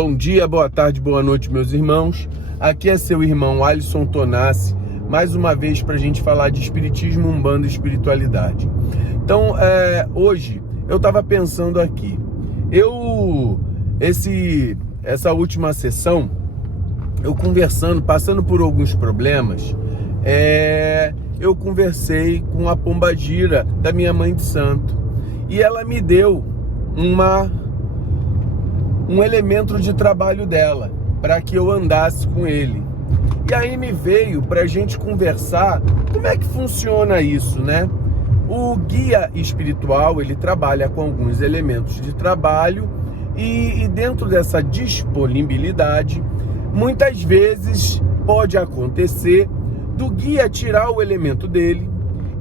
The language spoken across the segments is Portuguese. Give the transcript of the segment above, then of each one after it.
Bom dia, boa tarde, boa noite, meus irmãos. Aqui é seu irmão Alisson Tonassi, mais uma vez para a gente falar de espiritismo, umbanda e espiritualidade. Então, hoje eu estava pensando aqui, essa última sessão, eu conversando, passando por alguns problemas, eu conversei com a pombagira da minha mãe de santo e ela me deu um elemento de trabalho dela, para que eu andasse com ele. E aí me veio para a gente conversar como é que funciona isso, né? O guia espiritual, ele trabalha com alguns elementos de trabalho e dentro dessa disponibilidade, muitas vezes pode acontecer do guia tirar o elemento dele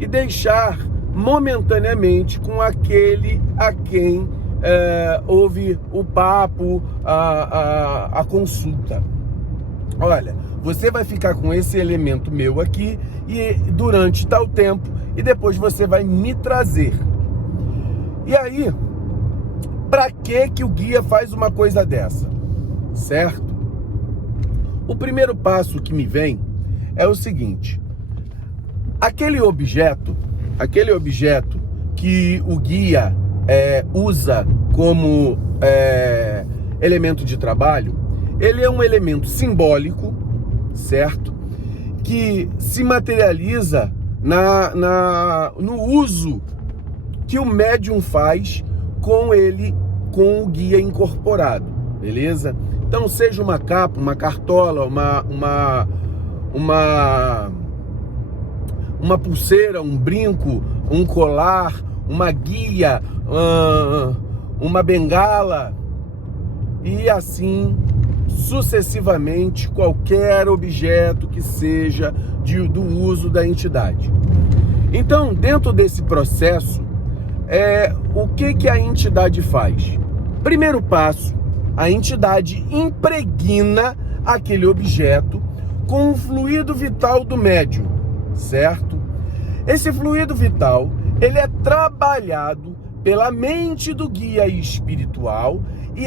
e deixar momentaneamente com aquele a quem houve o papo, a consulta. Olha, você vai ficar com esse elemento meu aqui e durante tal tempo e depois você vai me trazer. E aí, para que o guia faz uma coisa dessa? Certo? O primeiro passo que me vem é o seguinte: aquele objeto que o guia usa como elemento de trabalho, ele é um elemento simbólico, certo? Que se materializa no uso que o médium faz com ele, com o guia incorporado, beleza? Então, seja uma capa, uma cartola, uma pulseira, um brinco, um colar, uma guia, uma bengala e assim sucessivamente, qualquer objeto que seja do uso da entidade. Então, dentro desse processo, o que a entidade faz? Primeiro passo, a entidade impregna aquele objeto com o fluido vital do médium, certo? Esse fluido vital, ele é trabalhado pela mente do guia espiritual e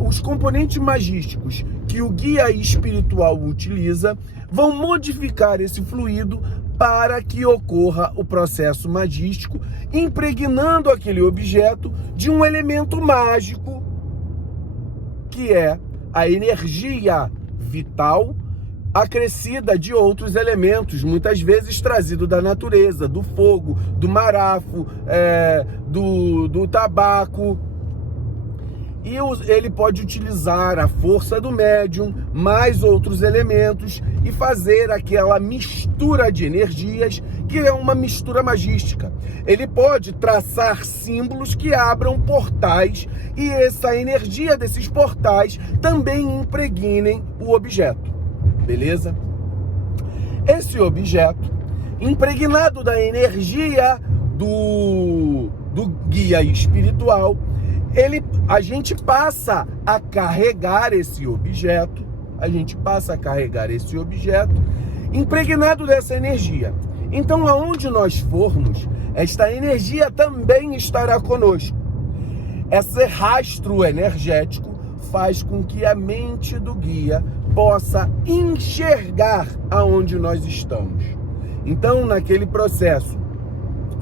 os componentes magísticos que o guia espiritual utiliza vão modificar esse fluido para que ocorra o processo magístico, impregnando aquele objeto de um elemento mágico, que é a energia vital acrescida de outros elementos, muitas vezes trazido da natureza, do fogo, do marafo, do tabaco. E ele pode utilizar a força do médium, mais outros elementos, e fazer aquela mistura de energias, que é uma mistura magística. Ele pode traçar símbolos que abram portais, e essa energia desses portais também impregnem o objeto. Beleza? Esse objeto, impregnado da energia do guia espiritual, a gente passa a carregar esse objeto, impregnado dessa energia. Então, aonde nós formos, esta energia também estará conosco. Esse rastro energético faz com que a mente do guia possa enxergar aonde nós estamos. Então, naquele processo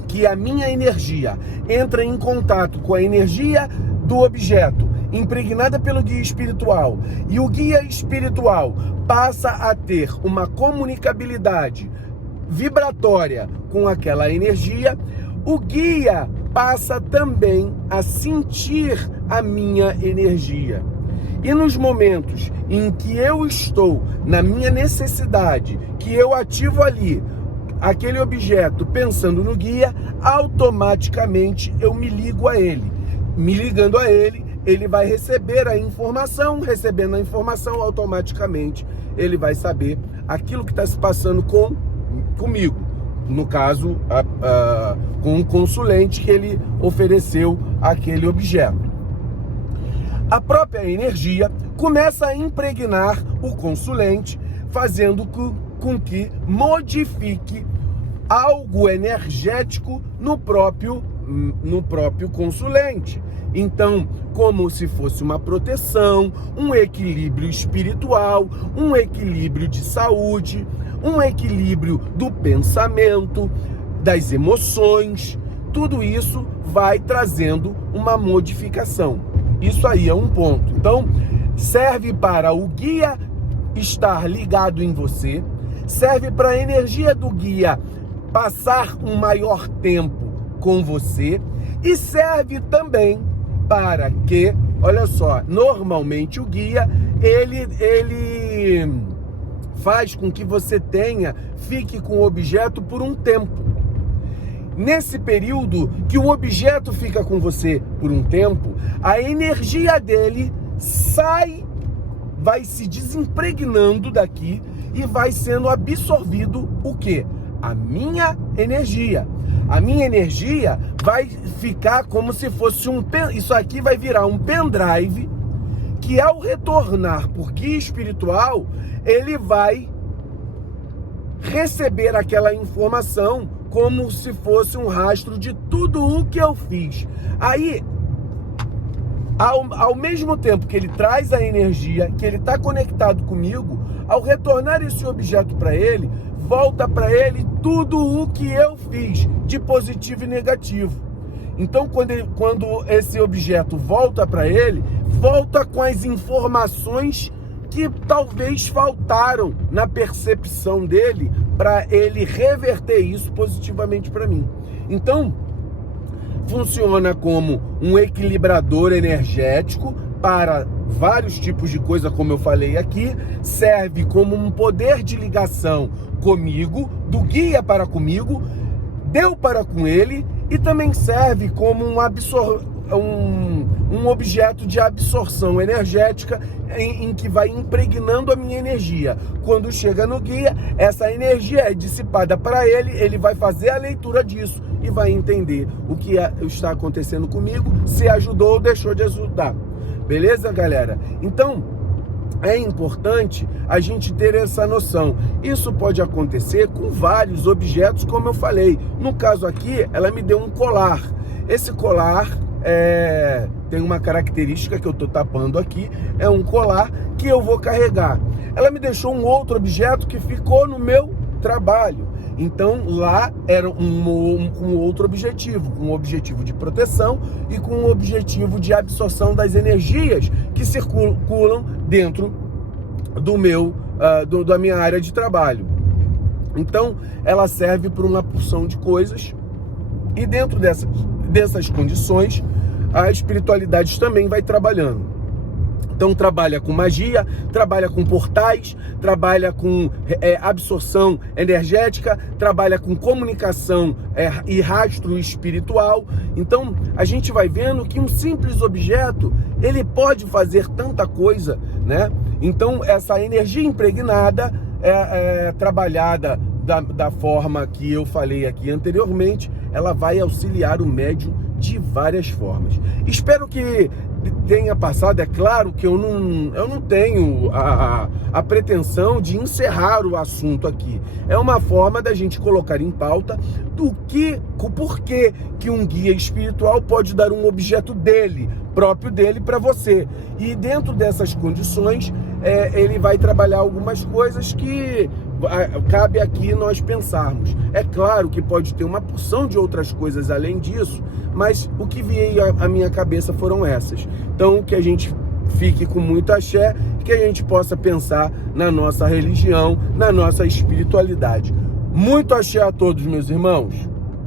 que a minha energia entra em contato com a energia do objeto, impregnada pelo guia espiritual, e o guia espiritual passa a ter uma comunicabilidade vibratória com aquela energia, o guia passa também a sentir a minha energia. E nos momentos em que eu estou na minha necessidade, que eu ativo ali aquele objeto pensando no guia, automaticamente eu me ligo a ele. Me ligando a ele, ele vai receber a informação, recebendo a informação, automaticamente ele vai saber aquilo que está se passando comigo. No caso, com um consulente que ele ofereceu aquele objeto. A própria energia começa a impregnar o consulente, fazendo com que modifique algo energético no próprio no próprio consulente. Então, como se fosse uma proteção, um equilíbrio espiritual, um equilíbrio de saúde, um equilíbrio do pensamento, das emoções, tudo isso vai trazendo uma modificação. Isso aí é um ponto. Então, serve para o guia estar ligado em você, serve para a energia do guia passar um maior tempo com você e serve também para que, olha só, normalmente o guia, ele faz com que você fique com o objeto por um tempo. Nesse período que o objeto fica com você por um tempo, a energia dele vai se desimpregnando daqui e vai sendo absorvido o quê? A minha energia. A minha energia vai ficar como se fosse isso aqui vai virar um pendrive que, ao retornar por guia espiritual, ele vai receber aquela informação como se fosse um rastro de tudo o que eu fiz. Aí, ao mesmo tempo que ele traz a energia, que ele está conectado comigo, ao retornar esse objeto para ele, volta para ele tudo o que eu fiz, de positivo e negativo. Então, quando esse objeto volta para ele, volta com as informações que talvez faltaram na percepção dele para ele reverter isso positivamente para mim. Então, funciona como um equilibrador energético para vários tipos de coisa, como eu falei aqui, serve como um poder de ligação comigo, do guia para comigo, deu para com ele, e também serve como um objeto de absorção energética em que vai impregnando a minha energia. Quando chega no guia, essa energia é dissipada para ele, ele vai fazer a leitura disso e vai entender o que está acontecendo comigo, se ajudou ou deixou de ajudar. Beleza, galera? Então, é importante a gente ter essa noção. Isso pode acontecer com vários objetos, como eu falei. No caso aqui, ela me deu um colar. Esse colar tem uma característica que eu estou tapando aqui, é um colar que eu vou carregar. Ela me deixou um outro objeto que ficou no meu trabalho. Então lá era um outro objetivo, com um objetivo de proteção e com um objetivo de absorção das energias que circulam dentro da minha área de trabalho. Então ela serve para uma porção de coisas, e dentro dessas condições a espiritualidade também vai trabalhando. Então trabalha com magia, trabalha com portais, trabalha com absorção energética, trabalha com comunicação e rastro espiritual. Então a gente vai vendo que um simples objeto, ele pode fazer tanta coisa, né? Então essa energia impregnada é trabalhada da forma que eu falei aqui anteriormente, ela vai auxiliar o médium de várias formas. Espero que tenha passado. É claro que eu não tenho a pretensão de encerrar o assunto aqui. É uma forma da gente colocar em pauta o porquê que um guia espiritual pode dar um objeto próprio dele para você. E dentro dessas condições, ele vai trabalhar algumas coisas que cabe aqui nós pensarmos. É claro que pode ter uma porção de outras coisas além disso, mas o que veio à minha cabeça foram essas. Então, que a gente fique com muito axé, que a gente possa pensar na nossa religião, na nossa espiritualidade. Muito axé a todos, meus irmãos.